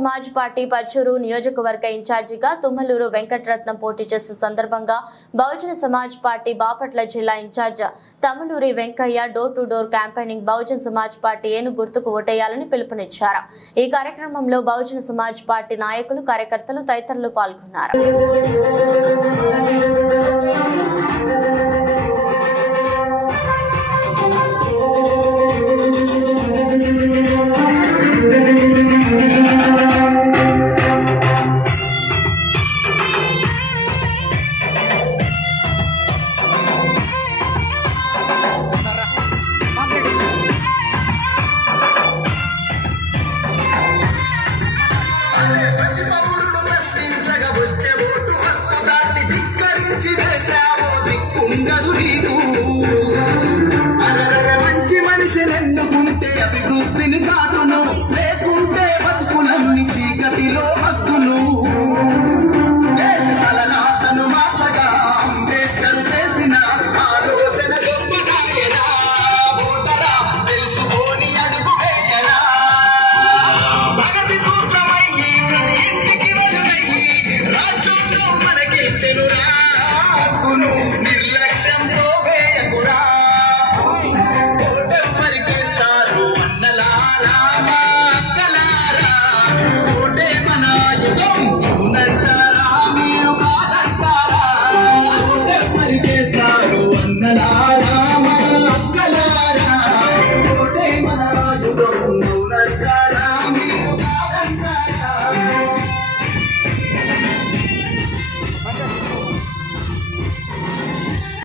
Samaj party Pachuru నియోజకవర్గ ఇన్ఛార్జిగా తుమ్మలూరు వెంకటరత్నం పోటీ చేసిన సందర్భంగా బహుజన సమాజ్ పార్టీ బాపట్ల జిల్లా incharge తమ్మలూరి Venkaiah door to door campaigning Bahujan Samaj party ఏను గుర్తుకు ఓటేయాలని పిలుపునిచ్చారు. ఈ కార్యక్రమంలో బహుజన సమాజ్ పార్టీ నాయకులు, కార్యకర్తలు తదితరులు పాల్గొన్నారు.